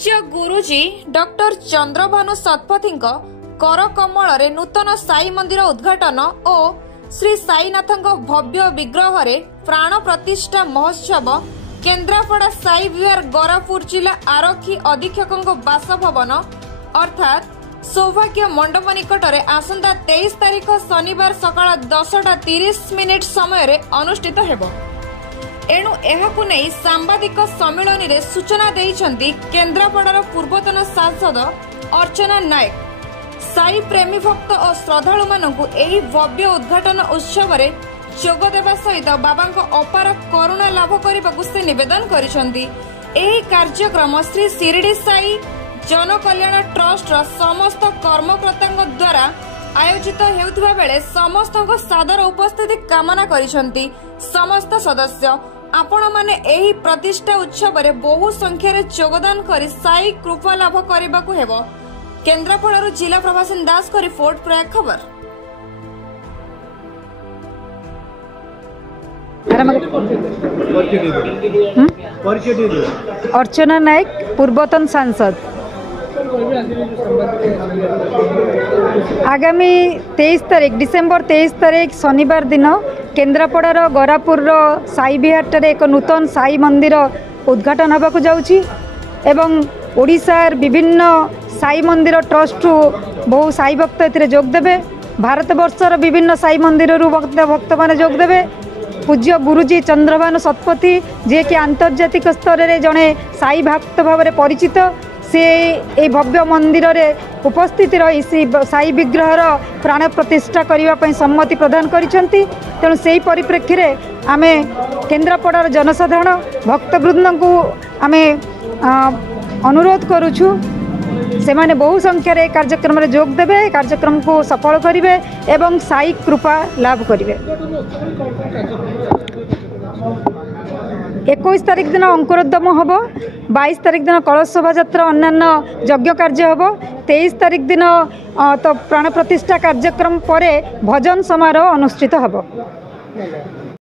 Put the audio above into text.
पूज्य गुरुजी डॉक्टर चंद्रभानु शतपथी कर कमल नूतन साई मंदिर उद्घाटन और श्री साईनाथ भव्य विग्रह रे प्राण प्रतिष्ठा महोत्सव केन्द्रापड़ा साई विहार गरापुर जिला आरक्षी अधीक्षक बासभवन अर्थात सौभाग्य मंडप निकटरे आसंता 23 तारीख शनिवार सकाळ 10:30 समय अनुष्ठित हेबो। एणु एहाकु नै सांबादिक सम्मेलन रे सूचना देइछन्ती केन्द्रापड़ार पूर्वतन सांसद अर्चना नायक। साई प्रेमी भक्त और श्रद्धालु मानकु एही भव्य उद्घाटन उत्सव रे जोग देवा सहित बाबांक अपार करुणा लाभ करबाकु से निवेदन करिसन्ती। एही कार्यक्रम श्री शिरडी साई जन कल्याण ट्रस्ट समस्त कर्मकर्ता द्वारा आयोजित हेउथिबा बेले समस्त सादर उपस्थिति कामना करिसन्ती। समस्त सदस्य आपण माने एही प्रतिष्ठा उत्सव रे बहु संख्या रे योगदान करी साई कृपा लाभ करबाकु हेबो। केन्द्रापड़ा जिला प्रभासन दास को रिपोर्ट प्रयाग खबर। अर्चना नायक पूर्वतन सांसद। आगामी 23 तारीख डिसेम्बर 23 तारीख शनिवार दिन केन्द्रापड़ार गरापुर साई विहार एक नूतन साई मंदिर उद्घाटन होगा जाउछि एवं ओडिशार विभिन्न साई मंदिर ट्रस्ट बहु साई भक्त एथिरे जोग देबे। भारत वर्षर विभिन्न साई मंदिर भक्त माने जोग देबे। पूज्य गुरुजी चंद्रभानु शतपथी जे कि आंतर्जातिक स्तर रे जड़े साई भक्त भाव में परिचित से ए भव्य मंदिर रे उपस्थित रही साई विग्रहर प्राण प्रतिष्ठा करने सम्मति प्रदान करिसेंती। तेणु से परिप्रेक्षी रे आमे केन्द्रापड़ार जनसाधारण भक्तवृंद को आमे अनुरोध करुछु से माने बहु संख्यार कार्यक्रम रे जोग देबे, कार्यक्रम को सफल करिवे एवं साई कृपा लाभ करिवे। 21 तारीख दिन अंकुरोद्गम हम, 22 तारीख दिन कलश शोभा यात्रा अन्य यज्ञ कार्य हम, 23 तारीख दिन तो प्राण प्रतिष्ठा कार्यक्रम पर भजन समारोह अनुष्ठित हम।